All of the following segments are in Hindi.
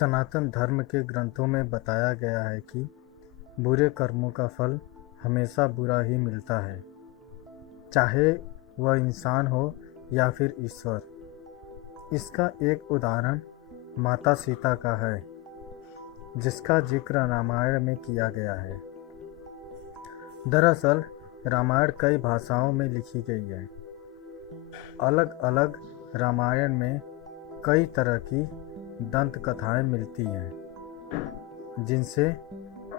सनातन धर्म के ग्रंथों में बताया गया है कि बुरे कर्मों का फल हमेशा बुरा ही मिलता है, चाहे वह इंसान हो या फिर ईश्वर। इसका एक उदाहरण माता सीता का है, जिसका जिक्र रामायण में किया गया है। दरअसल रामायण कई भाषाओं में लिखी गई है। अलग अलग रामायण में कई तरह की दंत कथाएं मिलती हैं, जिनसे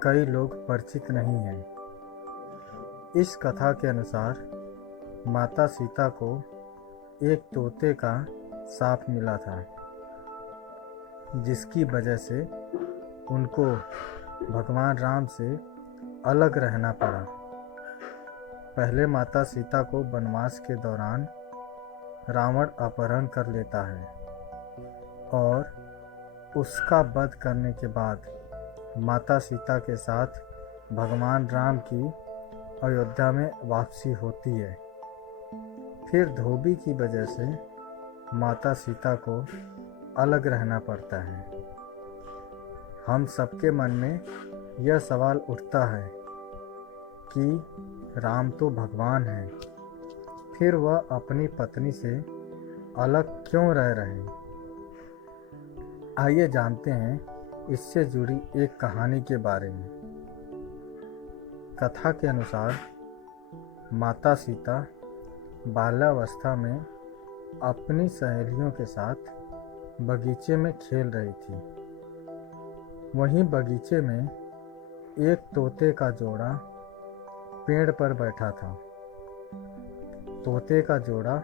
कई लोग परिचित नहीं हैं। इस कथा के अनुसार माता सीता को एक तोते का शाप मिला था, जिसकी वजह से उनको भगवान राम से अलग रहना पड़ा। पहले माता सीता को वनवास के दौरान रावण अपहरण कर लेता है और उसका वध करने के बाद माता सीता के साथ भगवान राम की अयोध्या में वापसी होती है। फिर धोबी की वजह से माता सीता को अलग रहना पड़ता है। हम सबके मन में यह सवाल उठता है कि राम तो भगवान हैं, फिर वह अपनी पत्नी से अलग क्यों रह रहे हैं। आइए जानते हैं इससे जुड़ी एक कहानी के बारे में। कथा के अनुसार माता सीता बाल्यावस्था में अपनी सहेलियों के साथ बगीचे में खेल रही थी। वहीं बगीचे में एक तोते का जोड़ा पेड़ पर बैठा था। तोते का जोड़ा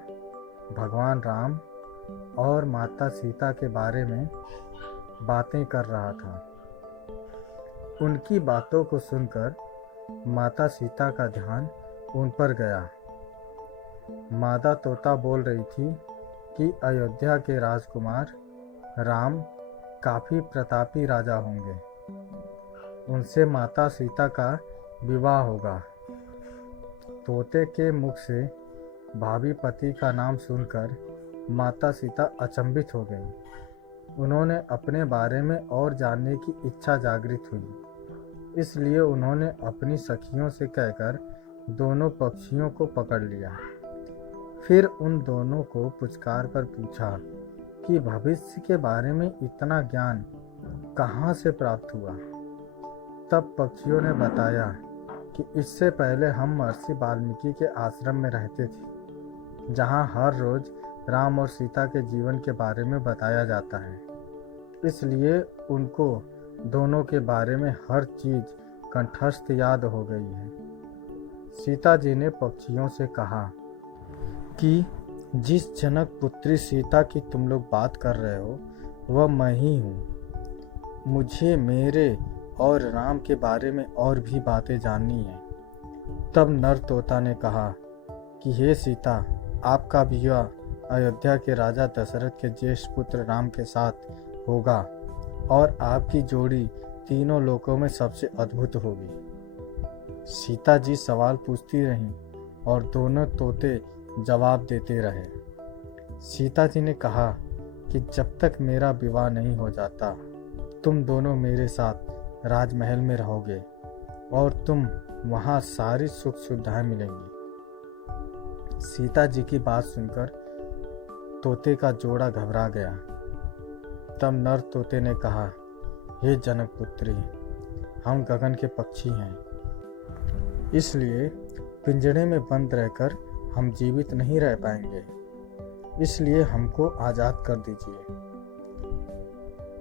भगवान राम और माता सीता के बारे में बातें कर रहा था। उनकी बातों को सुनकर माता सीता का ध्यान उन पर गया। मादा तोता बोल रही थी कि अयोध्या के राजकुमार राम काफ़ी प्रतापी राजा होंगे, उनसे माता सीता का विवाह होगा। तोते के मुख से भावी पति का नाम सुनकर माता सीता अचंभित हो गई। उन्होंने अपने बारे में और जानने की इच्छा जागृत हुई, इसलिए उन्होंने अपनी सखियों से कहकर दोनों पक्षियों को पकड़ लिया। फिर उन दोनों को पुचकार कर पूछा कि भविष्य के बारे में इतना ज्ञान कहाँ से प्राप्त हुआ। तब पक्षियों ने बताया कि इससे पहले हम महर्षि वाल्मीकि के आश्रम में रहते थे, जहाँ हर रोज राम और सीता के जीवन के बारे में बताया जाता है। इसलिए उनको दोनों के बारे में हर चीज़ कंठस्थ याद हो गई है। सीता जी ने पक्षियों से कहा कि जिस जनक पुत्री सीता की तुम लोग बात कर रहे हो, वह मैं ही हूँ। मुझे मेरे और राम के बारे में और भी बातें जाननी हैं। तब नर तोता ने कहा कि हे सीता, आपका विवाह अयोध्या के राजा दशरथ के ज्येष्ठ पुत्र राम के साथ होगा और आपकी जोड़ी तीनों लोकों में सबसे अद्भुत होगी। सीता जी सवाल पूछती रहीं और दोनों तोते जवाब देते रहे। सीता जी ने कहा कि जब तक मेरा विवाह नहीं हो जाता, तुम दोनों मेरे साथ राजमहल में रहोगे और तुम वहाँ सारी सुख सुविधाएं मिलेंगी। सीता जी की बात सुनकर तोते का जोड़ा घबरा गया। तब नर तोते ने कहा, हे जनक पुत्री, हम गगन के पक्षी हैं, इसलिए पिंजड़े में बंद रहकर हम जीवित नहीं रह पाएंगे, इसलिए हमको आज़ाद कर दीजिए।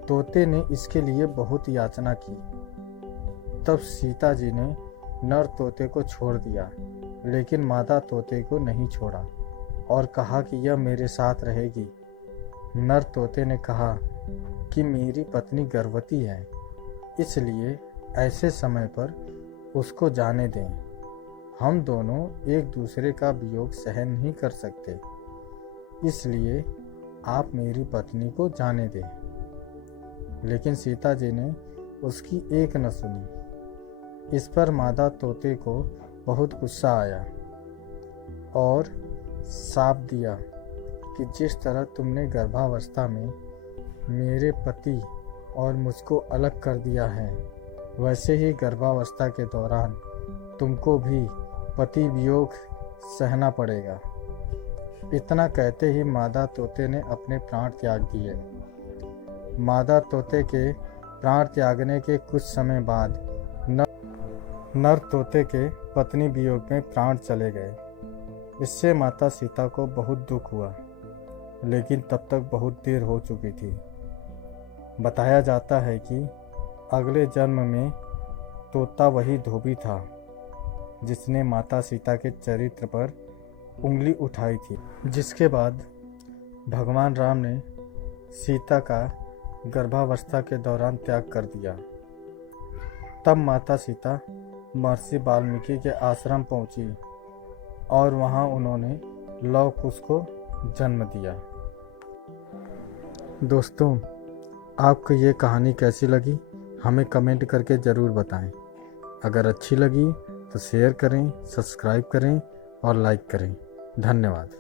तोते ने इसके लिए बहुत याचना की। तब सीता जी ने नर तोते को छोड़ दिया, लेकिन मादा तोते को नहीं छोड़ा और कहा कि यह मेरे साथ रहेगी। नर तोते ने कहा कि मेरी पत्नी गर्भवती है, इसलिए ऐसे समय पर उसको जाने दें। हम दोनों एक दूसरे का वियोग सहन नहीं कर सकते, इसलिए आप मेरी पत्नी को जाने दें। लेकिन सीता जी ने उसकी एक न सुनी। इस पर मादा तोते को बहुत गुस्सा आया और शाप दिया कि जिस तरह तुमने गर्भावस्था में मेरे पति और मुझको अलग कर दिया है, वैसे ही गर्भावस्था के दौरान तुमको भी पति वियोग सहना पड़ेगा। इतना कहते ही मादा तोते ने अपने प्राण त्याग दिए। मादा तोते के प्राण त्यागने के कुछ समय बाद नर तोते के पत्नी वियोग में प्राण चले गए। इससे माता सीता को बहुत दुख हुआ, लेकिन तब तक बहुत देर हो चुकी थी। बताया जाता है कि अगले जन्म में तोता वही धोबी था जिसने माता सीता के चरित्र पर उंगली उठाई थी, जिसके बाद भगवान राम ने सीता का गर्भावस्था के दौरान त्याग कर दिया। तब माता सीता महर्षि वाल्मीकि के आश्रम पहुंची और वहां उन्होंने लव कुश को जन्म दिया। दोस्तों, आपको ये कहानी कैसी लगी हमें कमेंट करके ज़रूर बताएं। अगर अच्छी लगी तो शेयर करें, सब्सक्राइब करें और लाइक करें। धन्यवाद।